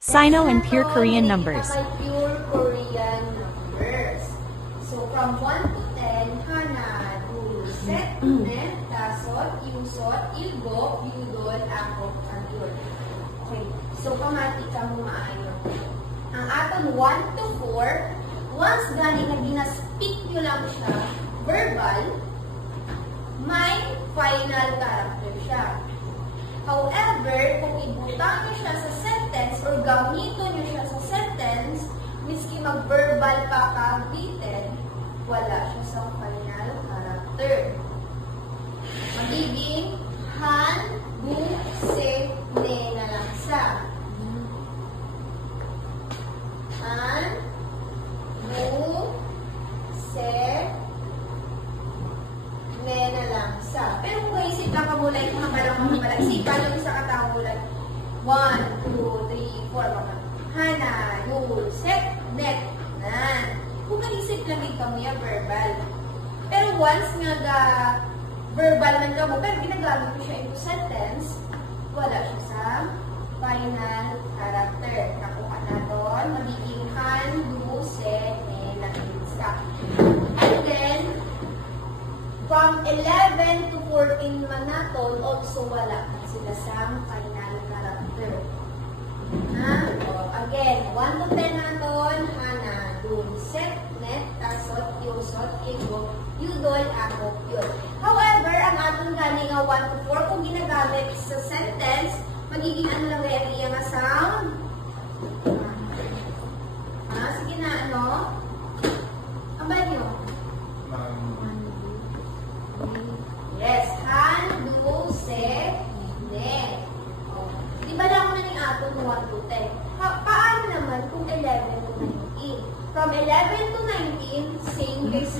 Sino and pure Korean numbers. Pure Korean numbers. So, from 1 to 10, hana, dul, set, net, dasot, yusot, ilgop, yudol, akop, adyol. Okay. So, pamati ka mo maayo. Ang aton 1 to 4, once gani na gina-speak nyo lang siya, verbal, may final character siya. However, kung ibutang nyo siya sa sentence or gamiton nyo siya sa sentence, miski mag-verbal pa ka-written, wala siya sa final character. Magiging han, bu, se, ne na lang siya. Han, bu, se, ne na lang siya. Pero kung kaisip lang ka mula, yung mga malang isipan yung isa katao mula. 1, 2, 3, 4, mga hana, yul, set, net, nan. Kung kaisip lang ikaw mo yung verbal. Pero once nga verbal man ka mo, pero ginagamit mo siya into sentence, wala siya sa final character. Nakuha na doon, magiging han, du, se, ne, lang siya. And then, from 11 to 14 man naton, also wala na sila sa final character. Again, 1 to 10 naton, hana, dun, set, net, tasot, yusot, igop, yudol, akop, yun. However, ang aton gani nga 1 to 4, kung ginagamit sa sentence, magiging ano lang ang iya nga sound? Sige na, ano? Ang ba nyo? Yes, han, du, se, ne. Di ba lang na ni aton 1 to 10? Paano naman kung 11 to 19? From 11 to 19, same case